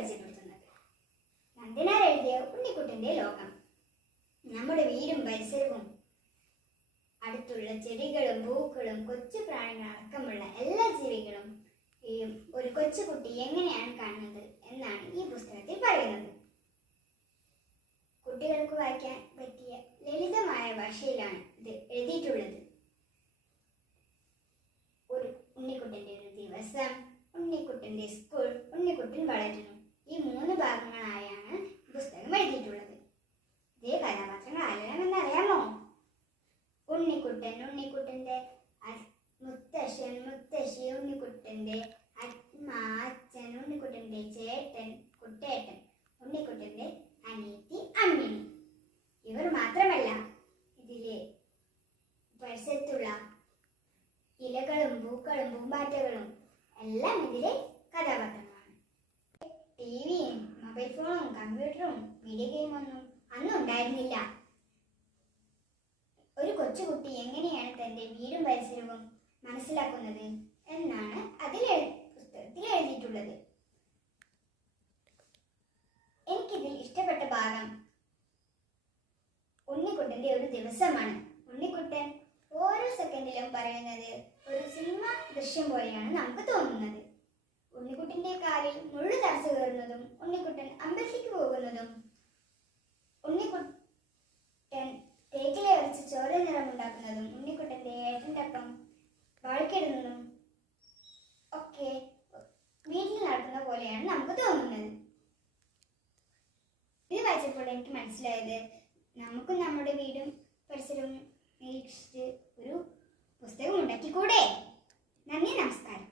പരിചയപ്പെടുത്തുന്നത്. നന്ദനാർ എഴുതിയ ഉണ്ണിക്കുട്ടൻ്റെ ലോകം. നമ്മുടെ വീടും പരിസരവും അടുത്തുള്ള ചെടികളും പൂക്കളും കൊച്ചു പ്രാണികളടക്കമുള്ള എല്ലാ ജീവികളും ഒരു കൊച്ചുകുട്ടി എങ്ങനെയാണ് കാണുന്നത് എന്നാണ് ഈ പുസ്തകത്തിൽ പറയുന്നത്. കുട്ടികൾക്ക് വായിക്കാൻ പറ്റിയ ലളിതമായ ഭാഷയിലാണ് ഇത് എഴുതിയിട്ടുള്ളത്. ഉണ്ണിക്കുട്ടൻ്റെ ഒരു ദിവസം, ഉണ്ണിക്കുട്ടൻ്റെ സ്കൂൾ, ഉണ്ണിക്കുട്ടൻ വളരുന്നു. ഈ 3 ഭാഗങ്ങളായാണ് പുസ്തകം എഴുതിയിട്ടുള്ളത്. ഇതേ കഥാപാത്രങ്ങൾ ആരെല്ലാം അറിയാമോ? ഉണ്ണിക്കുട്ടൻ, ഉണ്ണിക്കുട്ടൻ്റെ മുത്തശ്ശൻ, മുത്തശ്ശി, ഉണ്ണിക്കുട്ടൻ്റെ അമ്മ, അച്ഛൻ, ഉണ്ണിക്കുട്ടൻ്റെ ചേട്ടൻ കുട്ടേട്ടൻ, ഉണ്ണിക്കുട്ടൻ്റെ അനിയത്തി അമ്മിണി. ഇവർ മാത്രമല്ല, ഇതിലെ പരിസരത്തുള്ള ഇലകളും പൂക്കളും പൂമ്പാറ്റകളും എല്ലാം ഇതിലെ കഥാപാത്രങ്ങളാണ്. ടിവിയും മൊബൈൽ ഫോണും കമ്പ്യൂട്ടറും വീഡിയോ ഗെയിമൊന്നും അന്നും ഉണ്ടായിരുന്നില്ല. ഒരു കൊച്ചുകുട്ടി എങ്ങനെയാണ് തൻ്റെ വീടും പരിസരവും മനസ്സിലാക്കുന്നത് എന്നാണ് പുസ്തകത്തിൽ എഴുതിയിട്ടുള്ളത്. എനിക്കിതിൽ ഇഷ്ടപ്പെട്ട ഭാഗം ഉണ്ണിക്കുട്ടൻ്റെ ഒരു ദിവസമാണ്. ഉണ്ണിക്കുട്ടൻ ഓരോ സെക്കൻഡിലും പറയുന്നത് ഒരു സിനിമ ദൃശ്യം പോലെയാണ് നമുക്ക് തോന്നുന്നത്. ഉണ്ണിക്കുട്ടൻ്റെ കാലിൽ മുള്ളു തറച്ചു കയറുന്നതും, ഉണ്ണിക്കുട്ടൻ അമ്പലത്തിലേക്ക് പോകുന്നതും, ഉണ്ണിക്കുട്ടൻ തേക്കില അരച്ച് ചോര നിറമുണ്ടാക്കുന്നതും, ഉണ്ണിക്കുട്ടൻ്റെ ഏട്ടൻ്റെ ഒപ്പം വഴക്കിടുന്നതും ഒക്കെ വീട്ടിൽ നടക്കുന്ന പോലെയാണ് നമുക്ക് തോന്നുന്നത്. ഇത് വായിച്ചപ്പോൾ എനിക്ക് മനസ്സിലായത്, നമുക്കും നമ്മുടെ വീടും പരിസരവും നിരീക്ഷിച്ച് ഒരു പുസ്തകം ഉണ്ടാക്കിക്കൂടെ? നന്ദി, നമസ്കാരം.